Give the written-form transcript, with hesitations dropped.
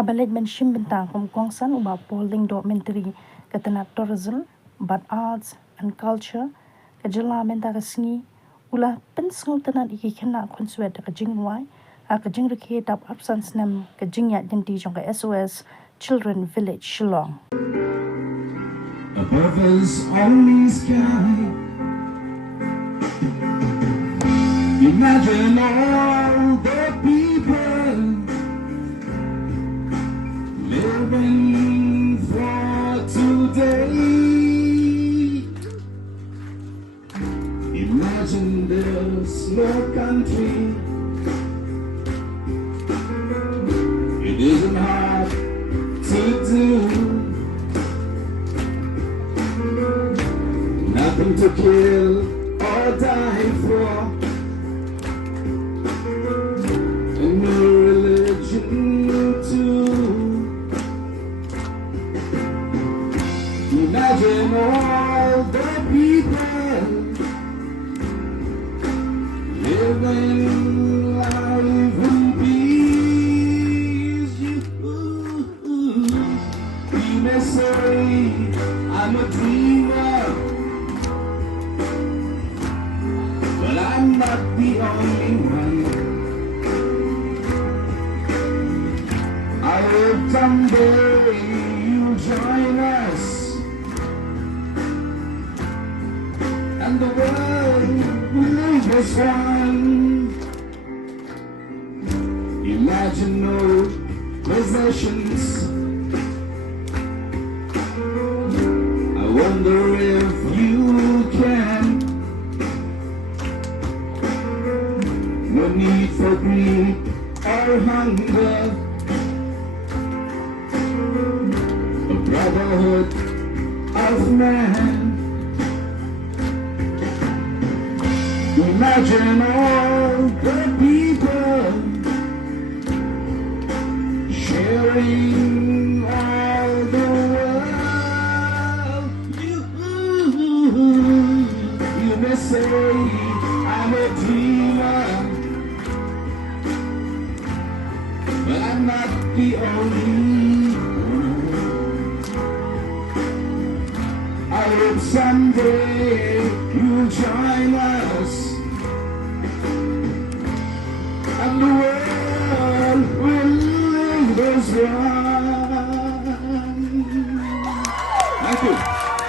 Habalit men shimbentang kumkongsan uba polling documentary tnad tourism, but arts and culture, kajala menta sngi, ulah pynsngewtynnad kena khunswet jingrwai, jingrwai tap absence nem jingyat jenti jong SOS Children Village Shillong. Above us only sky. Imagine all the people living for today. Imagine this small country. It isn't hard to do. Nothing to kill or die for. And no religion too. Imagine all the people living life in peace. You may say I'm a dreamer, but I'm not the only one. I hope someday you'll join us, and the world will live as one. Imagine no possessions. I wonder if you can. No need for greed or hunger. A brotherhood of man. Imagine all the people sharing all the world. You may say I'm a dreamer, but I'm not the only one. I hope someday you'll join us, and the world will live as one.